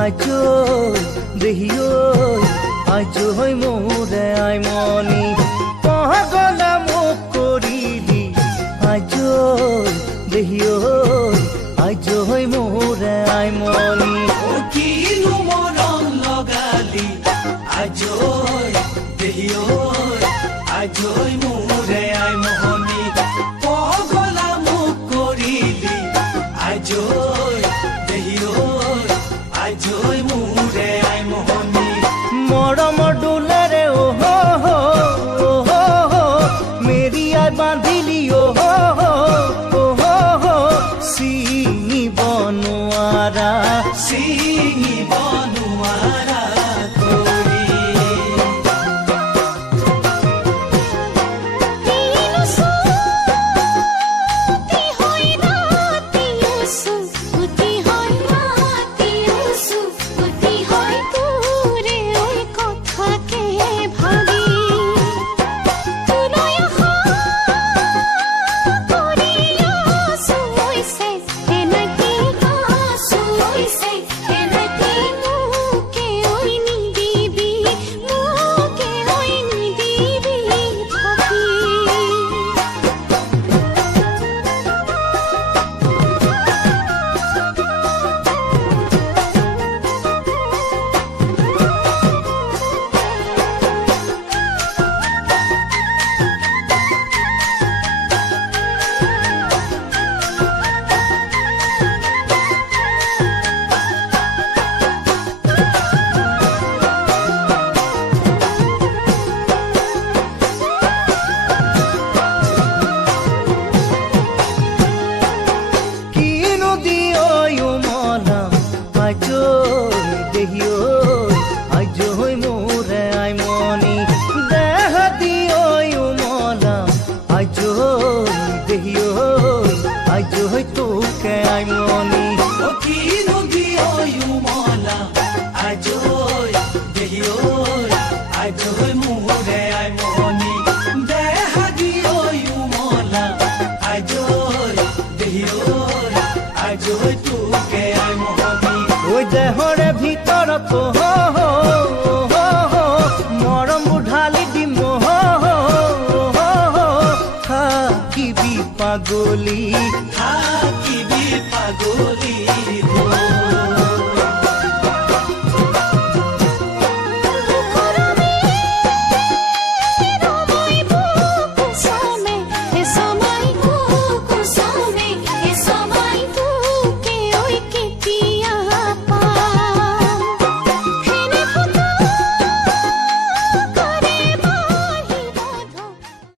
আজো দেহিও আজো হই মোৰে আই মনি পাগলা মোক কৰিলি আজো দেহিও আজো হই মোৰে আই মনি কিনো মৰম লগালি আজো দেহিও আজো মোৰে আই মহনি পাগলা মোক কৰিলি আজো দেহিও আজো মোৰে আই মহনি মৰমৰ ডোলেৰে ও হো হো মেৰি আই বান্ধিলি ও হো চিনিব নোৱাৰা চিঙিব নোৱাৰা কৰি ওই দেহৰে ভিতৰ তো